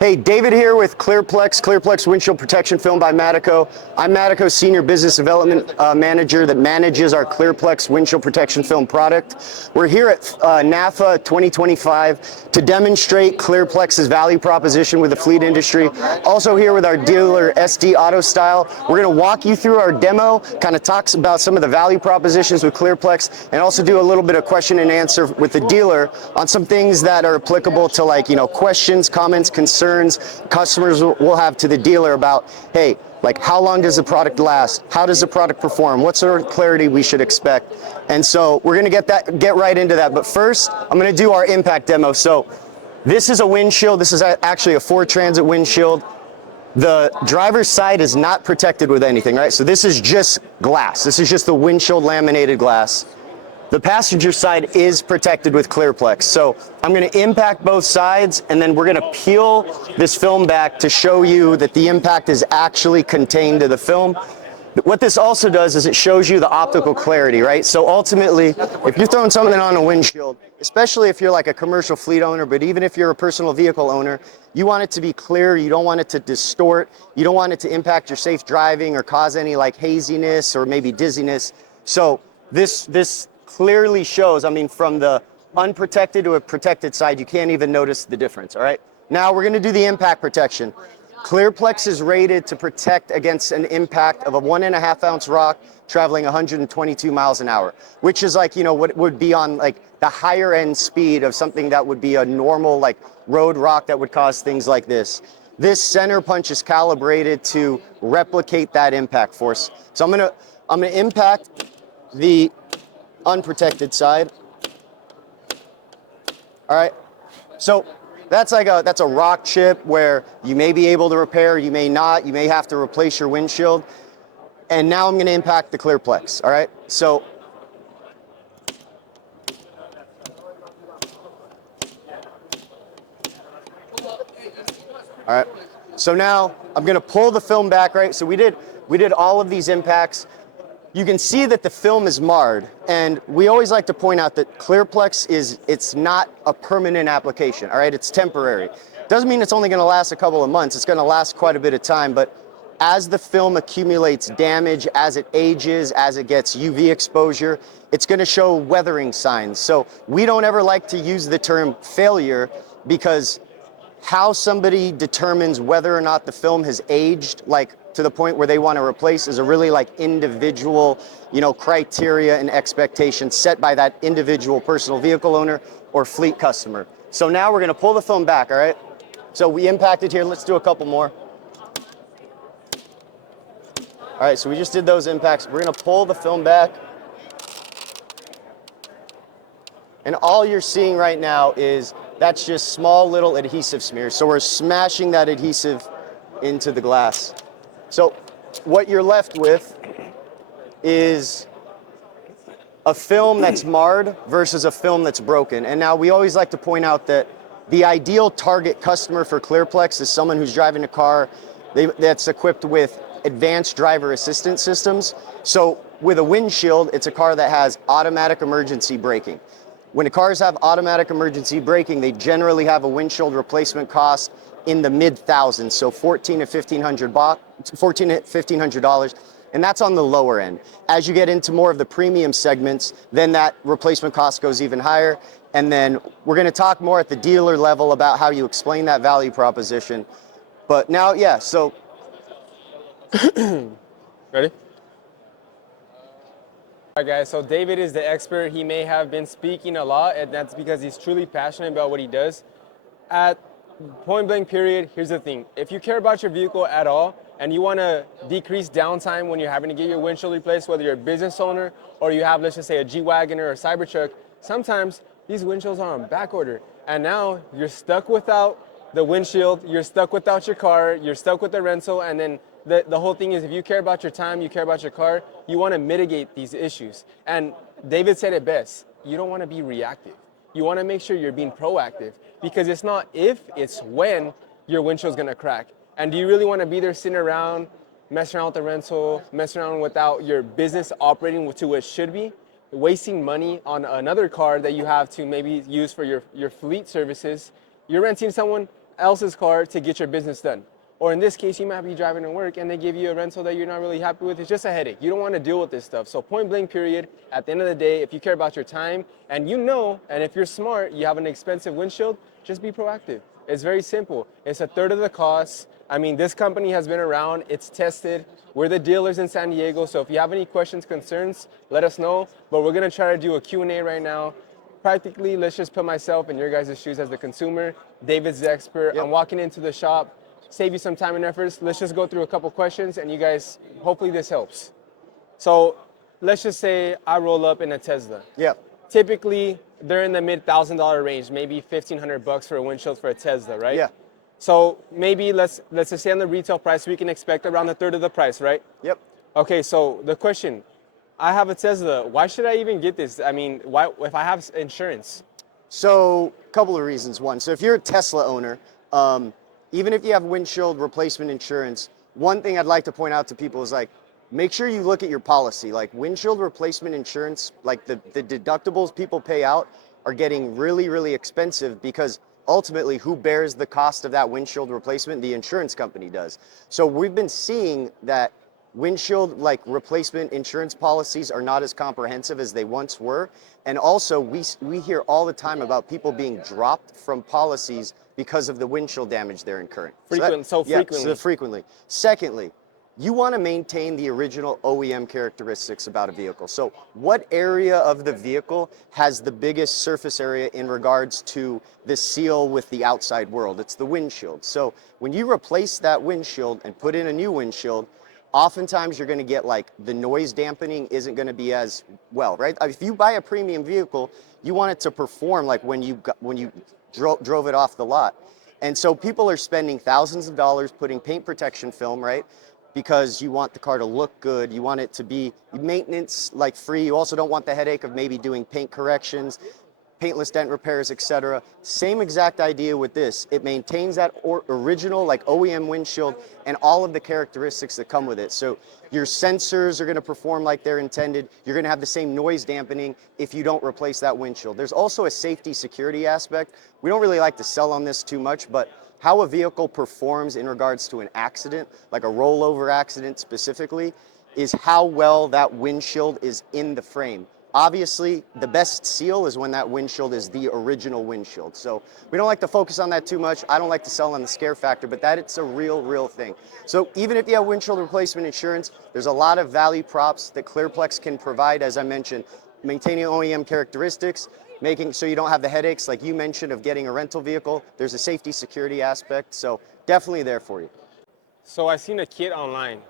Hey, David here with ClearPlex windshield protection film by Madico. I'm Madico's Senior Business Development Manager that manages our ClearPlex windshield protection film product. We're here at NAFA 2025 to demonstrate ClearPlex's value proposition with the fleet industry. Also here with our dealer SD Auto Style. We're going to walk you through our demo, kind of talks about some of the value propositions with ClearPlex, and also do a little bit of question and answer with the dealer on some things that are applicable to, like, questions, comments, concerns customers will have to the dealer about, hey, like, how long does the product last? How does the product perform? What sort of clarity we should expect? And so we're going to get right into that. But first, I'm going to do our impact demo. So this is a windshield. This is actually a Ford Transit windshield. The driver's side is not protected with anything, right? So this is just glass. This is just the windshield laminated glass. The passenger side is protected with ClearPlex. So I'm going to impact both sides, and then we're going to peel this film back to show you that the impact is actually contained to the film. What this also does is it shows you the optical clarity, right? So ultimately, if you're throwing something on a windshield, especially if you're like a commercial fleet owner, but even if you're a personal vehicle owner, you want it to be clear. You don't want it to distort. You don't want it to impact your safe driving or cause any like haziness or maybe dizziness. So this clearly shows, I mean, from the unprotected to a protected side, you can't even notice the difference, all right? Now we're gonna do the impact protection. ClearPlex is rated to protect against an impact of a 1.5 ounce rock traveling 122 miles an hour, which is like, what would be on like the higher end speed of something that would be a normal like road rock that would cause things like this. This center punch is calibrated to replicate that impact force. So I'm gonna impact the unprotected side. All right, so that's a rock chip where you may be able to repair, you may not, you may have to replace your windshield. And now I'm going to impact the ClearPlex. All right, so so now I'm going to pull the film back, right? So we did all of these impacts. You can see that the film is marred, and we always like to point out that ClearPlex it's not a permanent application, all right? It's temporary. Doesn't mean it's only going to last a couple of months. It's going to last quite a bit of time, but as the film accumulates damage, as it ages, as it gets UV exposure, it's going to show weathering signs. So we don't ever like to use the term failure, because how somebody determines whether or not the film has aged, like to the point where they want to replace, is a really like individual, criteria and expectations set by that individual personal vehicle owner or fleet customer. So now we're going to pull the film back, all right? So we impacted here. Let's do a couple more. All right, so we just did those impacts. We're going to pull the film back. And all you're seeing right now is that's just small little adhesive smears. So we're smashing that adhesive into the glass. So what you're left with is a film that's marred versus a film that's broken. And now we always like to point out that the ideal target customer for ClearPlex is someone who's driving a car that's equipped with advanced driver assistance systems. So with a windshield, it's a car that has automatic emergency braking. When the cars have automatic emergency braking, they generally have a windshield replacement cost in the mid-thousands, so $1,400 to $1,500, and that's on the lower end. As you get into more of the premium segments, then that replacement cost goes even higher, and then we're going to talk more at the dealer level about how you explain that value proposition. But now, yeah, so... Ready? All right, guys, so David is the expert. He may have been speaking a lot, and that's because he's truly passionate about what he does. At point blank period, here's the thing. If you care about your vehicle at all and you want to decrease downtime when you're having to get your windshield replaced, whether you're a business owner or you have, let's just say, a G-Wagon or a Cybertruck, sometimes these windshields are on back order. And now you're stuck without the windshield, you're stuck without your car, you're stuck with the rental, and then the whole thing is, if you care about your time, you care about your car, you want to mitigate these issues. And David said it best. You don't want to be reactive. You want to make sure you're being proactive, because it's not if, it's when your windshield's going to crack. And do you really want to be there sitting around, messing around with the rental, messing around without your business operating to what it should be, wasting money on another car that you have to maybe use for your fleet services? You're renting someone, else's car to get your business done. Or in this case, you might be driving to work and they give you a rental that you're not really happy with. It's just a headache. You don't want to deal with this stuff. So point blank period, at the end of the day, if you care about your time and and if you're smart, you have an expensive windshield, just be proactive. It's very simple. It's a third of the cost. I mean, this company has been around, it's tested. We're the dealers in San Diego. So if you have any questions, concerns, let us know. But we're gonna try to do a Q&A right now. Practically, let's just put myself in your guys' shoes as the consumer. David's the expert. Yep. I'm walking into the shop, save you some time and efforts. Let's just go through a couple questions and you guys, hopefully this helps. So let's just say I roll up in a Tesla. Yeah. Typically, they're in the mid $1,000 range, maybe $1,500 for a windshield for a Tesla, right? Yeah. So maybe let's just say on the retail price, we can expect around a third of the price, right? Yep. Okay, so the question, I have a Tesla. Why should I even get this? I mean, why if I have insurance? So a couple of reasons. One, so if you're a Tesla owner, even if you have windshield replacement insurance, one thing I'd like to point out to people is like, make sure you look at your policy. Like windshield replacement insurance, like the deductibles people pay out are getting really, really expensive because ultimately who bears the cost of that windshield replacement? The insurance company does. So we've been seeing that windshield like replacement insurance policies are not as comprehensive as they once were. And also we hear all the time about people being dropped from policies because of the windshield damage they're incurring. Frequently. Secondly, you want to maintain the original OEM characteristics about a vehicle. So what area of the vehicle has the biggest surface area in regards to the seal with the outside world? It's the windshield. So when you replace that windshield and put in a new windshield, oftentimes you're going to get like the noise dampening isn't going to be as well, right? If you buy a premium vehicle, you want it to perform like when you drove it off the lot. And so people are spending thousands of dollars putting paint protection film, right? Because you want the car to look good. You want it to be maintenance like free. You also don't want the headache of maybe doing paint corrections, paintless dent repairs, etc. Same exact idea with this. It maintains that original like OEM windshield and all of the characteristics that come with it. So your sensors are going to perform like they're intended. You're going to have the same noise dampening if you don't replace that windshield. There's also a safety security aspect. We don't really like to sell on this too much, but how a vehicle performs in regards to an accident, like a rollover accident specifically, is how well that windshield is in the frame. Obviously, the best seal is when that windshield is the original windshield. So we don't like to focus on that too much. I don't like to sell on the scare factor, but that it's a real thing. So even if you have windshield replacement insurance, there's a lot of value props that ClearPlex can provide, as I mentioned, maintaining OEM characteristics, making so you don't have the headaches like you mentioned of getting a rental vehicle. There's a safety security aspect, so definitely there for you. So I seen a kit online,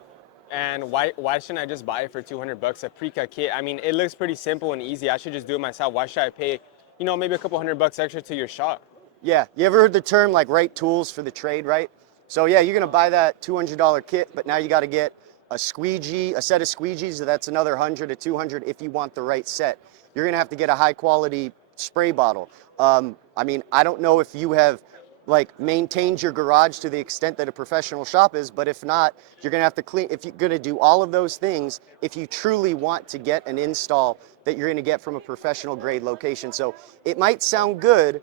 and why shouldn't I just buy it for $200 a pre-cut kit? I mean, it looks pretty simple and easy. I should just do it myself. Why should I pay, maybe a couple $100 extra to your shop? Yeah, you ever heard the term like right tools for the trade, right? So yeah, you're gonna buy that $200 kit, but now you got to get a squeegee, a set of squeegees. That's another 100 to 200 if you want the right set. You're gonna have to get a high quality spray bottle. I mean, I don't know if you have like maintained your garage to the extent that a professional shop is, but if not, you're gonna have to clean. If you're gonna do all of those things, if you truly want to get an install that you're gonna get from a professional grade location. So it might sound good,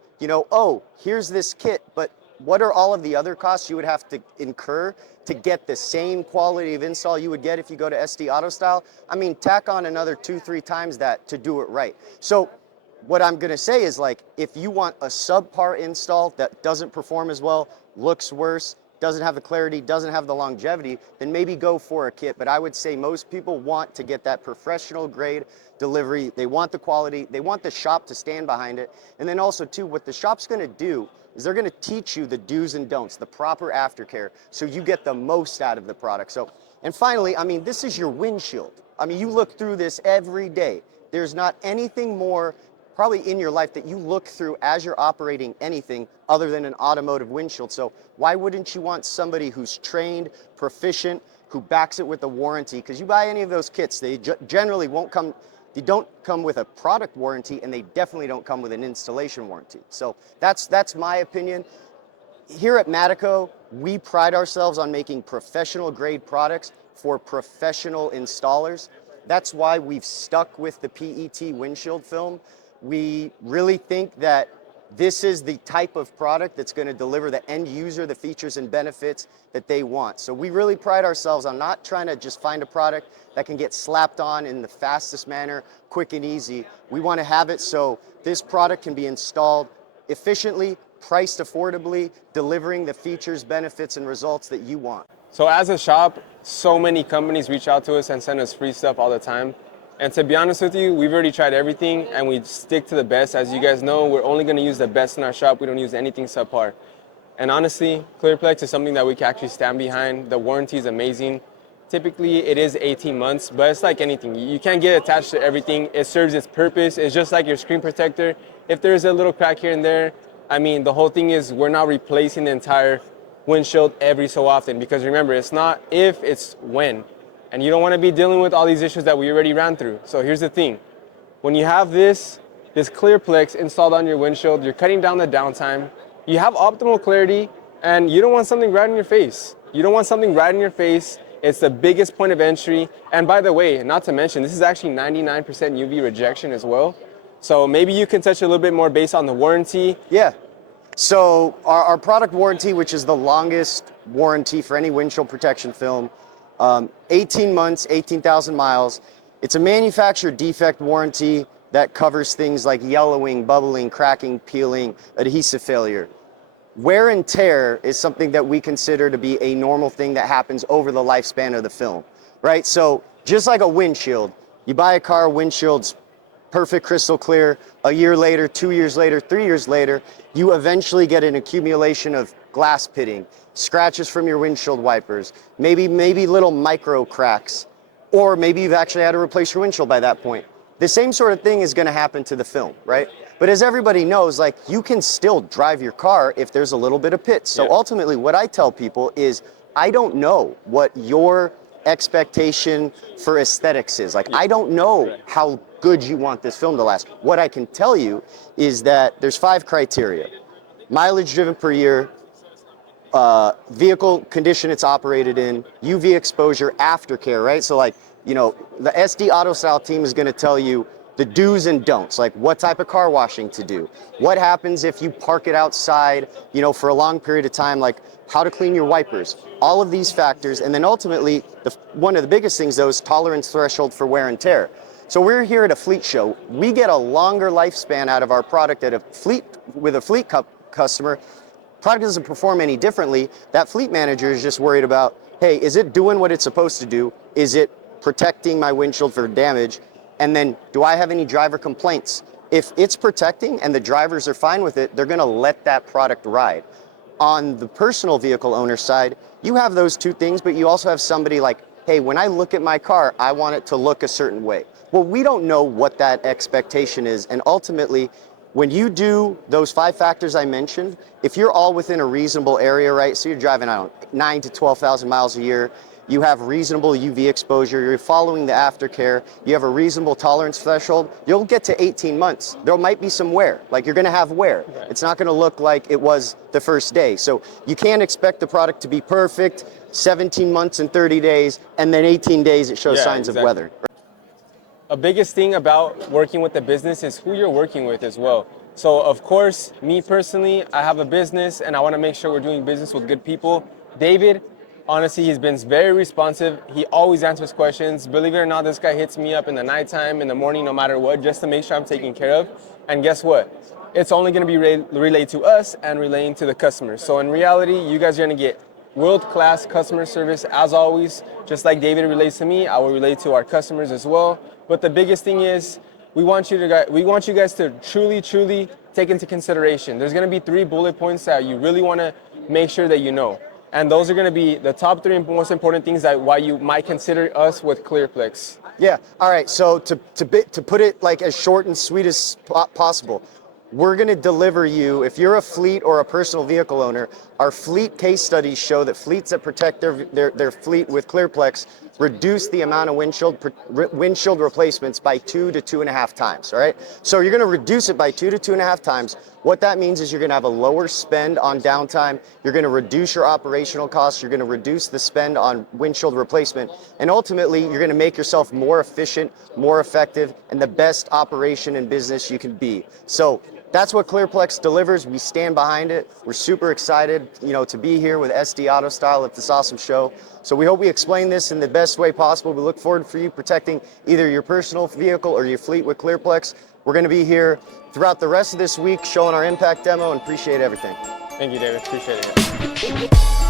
oh, here's this kit, but what are all of the other costs you would have to incur to get the same quality of install you would get if you go to SD Auto Style? I mean, tack on another 2-3 times that to do it right. So what I'm gonna say is like, if you want a subpar install that doesn't perform as well, looks worse, doesn't have the clarity, doesn't have the longevity, then maybe go for a kit. But I would say most people want to get that professional grade delivery. They want the quality, they want the shop to stand behind it. And then also too, what the shop's gonna do is they're gonna teach you the do's and don'ts, the proper aftercare, so you get the most out of the product. So, and finally, I mean, this is your windshield. I mean, you look through this every day. There's not anything more probably in your life that you look through as you're operating anything other than an automotive windshield. So why wouldn't you want somebody who's trained, proficient, who backs it with a warranty? Because you buy any of those kits, they generally won't come, they don't come with a product warranty, and they definitely don't come with an installation warranty. So that's my opinion. Here at Madico, we pride ourselves on making professional grade products for professional installers. That's why we've stuck with the PET windshield film. We really think that this is the type of product that's going to deliver the end user the features and benefits that they want. So we really pride ourselves on not trying to just find a product that can get slapped on in the fastest manner, quick and easy. We want to have it so this product can be installed efficiently, priced affordably, delivering the features, benefits, and results that you want. So as a shop, so many companies reach out to us and send us free stuff all the time. And to be honest with you, we've already tried everything and we stick to the best. As you guys know, we're only going to use the best in our shop. We don't use anything subpar. And honestly, ClearPlex is something that we can actually stand behind. The warranty is amazing. Typically, it is 18 months, but it's like anything. You can't get attached to everything. It serves its purpose. It's just like your screen protector. If there's a little crack here and there, I mean, the whole thing is we're not replacing the entire windshield every so often, because remember, it's not if, it's when. And you don't want to be dealing with all these issues that we already ran through. So here's the thing. When you have this ClearPlex installed on your windshield, you're cutting down the downtime. You have optimal clarity, and you don't want something right in your face. You don't want something right in your face. It's the biggest point of entry. And by the way, not to mention, this is actually 99% UV rejection as well. So maybe you can touch a little bit more based on the warranty. Yeah. So our product warranty, which is the longest warranty for any windshield protection film, 18 months, 18,000 miles. It's a manufacturer defect warranty that covers things like yellowing, bubbling, cracking, peeling, adhesive failure. Wear and tear is something that we consider to be a normal thing that happens over the lifespan of the film, right? So just like a windshield, you buy a car, windshield's perfect, crystal clear. A year later, 2 years later, 3 years later, you eventually get an accumulation of glass pitting, scratches from your windshield wipers, maybe little micro cracks, or maybe you've actually had to replace your windshield by that point. The same sort of thing is going to happen to the film, right? But as everybody knows, like, you can still drive your car if there's a little bit of pit. So ultimately, what I tell people is, I don't know what your expectation for aesthetics is. Like, I don't know how good you want this film to last. What I can tell you is that there's 5 criteria: mileage driven per year, vehicle condition it's operated in, UV exposure, aftercare, right? So like, you know, the SD Auto Style team is going to tell you the do's and don'ts, like what type of car washing to do, what happens if you park it outside, you know, for a long period of time, like how to clean your wipers, all of these factors. And then ultimately, one of the biggest things though is tolerance threshold for wear and tear. So we're here at a fleet show. We get a longer lifespan out of our product at a fleet, with a fleet customer. Product doesn't perform any differently. That fleet manager is just worried about, hey, is it doing what it's supposed to do? Is it protecting my windshield for damage? And then, do I have any driver complaints? If it's protecting and the drivers are fine with it, they're gonna let that product ride. On the personal vehicle owner side, you have those two things, but you also have somebody like, hey, when I look at my car, I want it to look a certain way. Well, we don't know what that expectation is, and ultimately, when you do those 5 factors I mentioned, if you're all within a reasonable area, right? So you're driving, I don't know, 9 to 12,000 miles a year, you have reasonable UV exposure, you're following the aftercare, you have a reasonable tolerance threshold, you'll get to 18 months. There might be some wear, like you're gonna have wear. Right. It's not gonna look like it was the first day. So you can't expect the product to be perfect, 17 months and 30 days, and then 18 days it shows signs of weather. A biggest thing about working with the business is who you're working with as well. So of course, me personally, I have a business and I want to make sure we're doing business with good people. David, honestly, he's been very responsive. He always answers questions. Believe it or not, this guy hits me up in the nighttime, in the morning, no matter what, just to make sure I'm taken care of. And guess what? It's only going to be relayed to us and relaying to the customers. So in reality, you guys are going to get world-class customer service as always. Just like David relates to me, I will relate to our customers as well. But the biggest thing is, we want you guys to truly take into consideration. There's going to be 3 bullet points that you really want to make sure that you know. And those are going to be the top 3 most important things that why you might consider us with ClearPlex. Yeah, all right, so to put it like as short and sweet as possible, we're going to deliver you, if you're a fleet or a personal vehicle owner, our fleet case studies show that fleets that protect their fleet with ClearPlex reduce the amount of windshield replacements by 2 to 2.5 times, all right? So you're going to reduce it by 2 to 2.5 times. What that means is you're going to have a lower spend on downtime, you're going to reduce your operational costs, you're going to reduce the spend on windshield replacement, and ultimately you're going to make yourself more efficient, more effective, and the best operation in business you can be. So That's what ClearPlex delivers. We stand behind it. We're super excited, to be here with SD Auto Style at this awesome show. So we hope we explain this in the best way possible. We look forward for you protecting either your personal vehicle or your fleet with ClearPlex. We're going to be here throughout the rest of this week showing our impact demo and appreciate everything. Thank you, David. Appreciate it.